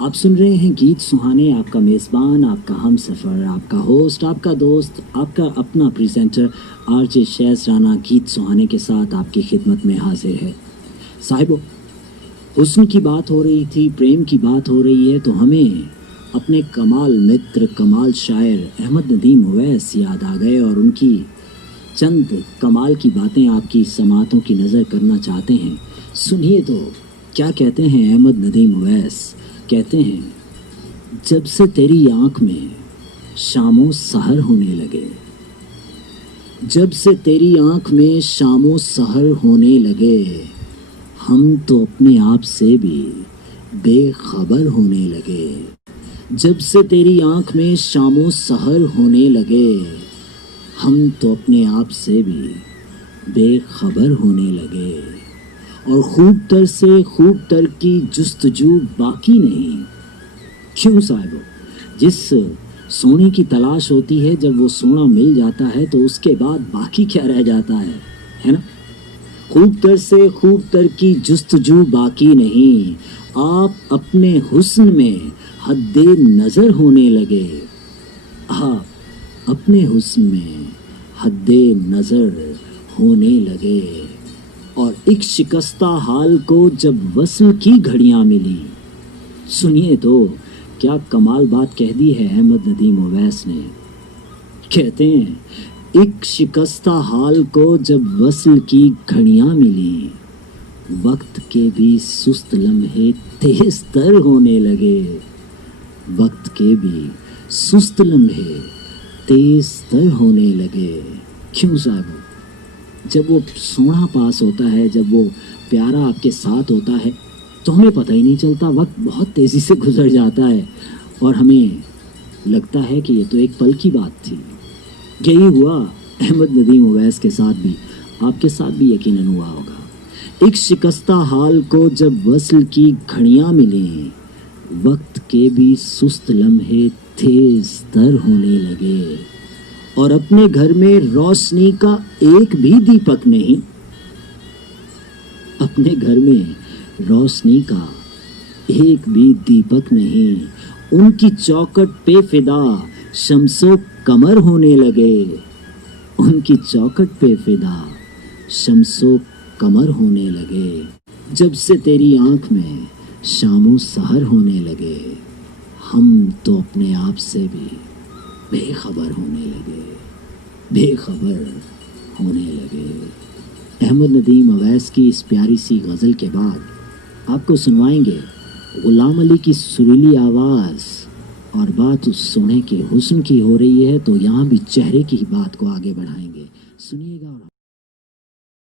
آپ سن رہے ہیں گیت سہانے، آپ کا میزبان، آپ کا ہم سفر، آپ کا ہوسٹ، آپ کا دوست، آپ کا اپنا presenter R J she's Rana گیت سہانے کے ساتھ آپ کی خدمت میں حاضر ہے۔ صاحبو، حسن کی بات ہو رہی تھی، پریم کی بات ہو رہی ہے تو ہمیں اپنے کمال متر، کمال شاعر احمد ندیم اویس یاد آ گئے اور ان کی چند کمال کی باتیں آپ کی سماعتوں کی نظر کرنا چاہتے ہیں۔ سنیے تو کیا کہتے ہیں احمد ندیم اویس۔ کہتے ہیں، جب سے تیری آنکھ میں شام و سحر ہونے لگے، جب سے تیری آنکھ میں شام و سحر ہونے لگے، ہم تو اپنے آپ سے بھی بے خبر ہونے لگے۔ جب سے تیری آنکھ میں شام و سحر ہونے لگے، ہم تو اپنے آپ سے بھی بے خبر ہونے لگے، اور خوب تر سے خوب تر کی جستجو باقی نہیں۔ کیوں صاحبو؟ جس سونے کی تلاش ہوتی ہے، جب وہ سونا مل جاتا ہے تو اس کے بعد باقی کیا رہ جاتا ہے نا؟ خوب تر سے خوب تر کی جستجو باقی نہیں، آپ اپنے حسن میں حد نظر ہونے لگے، آپ اپنے حسن میں حد نظر ہونے لگے، اور ایک شکستہ حال کو جب وصل کی گھڑیاں ملی۔ سنیے تو کیا کمال بات کہہ دی ہے احمد ندیم اویس نے۔ کہتے ہیں، ایک شکستہ حال کو جب وصل کی گھڑیاں ملی، وقت کے بھی سست لمحے تیز تر ہونے لگے، وقت کے بھی سست لمحے تیز تر ہونے لگے۔ کیوں صاحب؟ جب وہ سونا پاس ہوتا ہے، جب وہ پیارا آپ کے ساتھ ہوتا ہے تو ہمیں پتہ ہی نہیں چلتا، وقت بہت تیزی سے گزر جاتا ہے اور ہمیں لگتا ہے کہ یہ تو ایک پل کی بات تھی۔ یہی ہوا احمد ندیم اویس کے ساتھ بھی، آپ کے ساتھ بھی یقیناً ہوا ہوگا۔ ایک شکستہ حال کو جب وصل کی گھڑیاں ملیں، وقت کے بھی سست لمحے تیز تر ہونے لگے، اور اپنے گھر میں روشنی کا ایک بھی دیپک نہیں، اپنے گھر میں روشنی کا ایک بھی دیپک نہیں، ان کی چوکٹ پہ فدا شمس و قمر ہونے لگے، ان کی چوکٹ پہ فدا شمس و قمر ہونے لگے، جب سے تیری آنکھ میں شام و سحر ہونے لگے، ہم تو اپنے آپ سے بھی بے خبر ہونے لگے، بے خبر ہونے لگے۔ احمد ندیم اویس کی اس پیاری سی غزل کے بعد آپ کو سنوائیں گے غلام علی کی سریلی آواز، اور بات اس سونے کے حسن کی ہو رہی ہے تو یہاں بھی چہرے کی بات کو آگے بڑھائیں گے، سنیے گا۔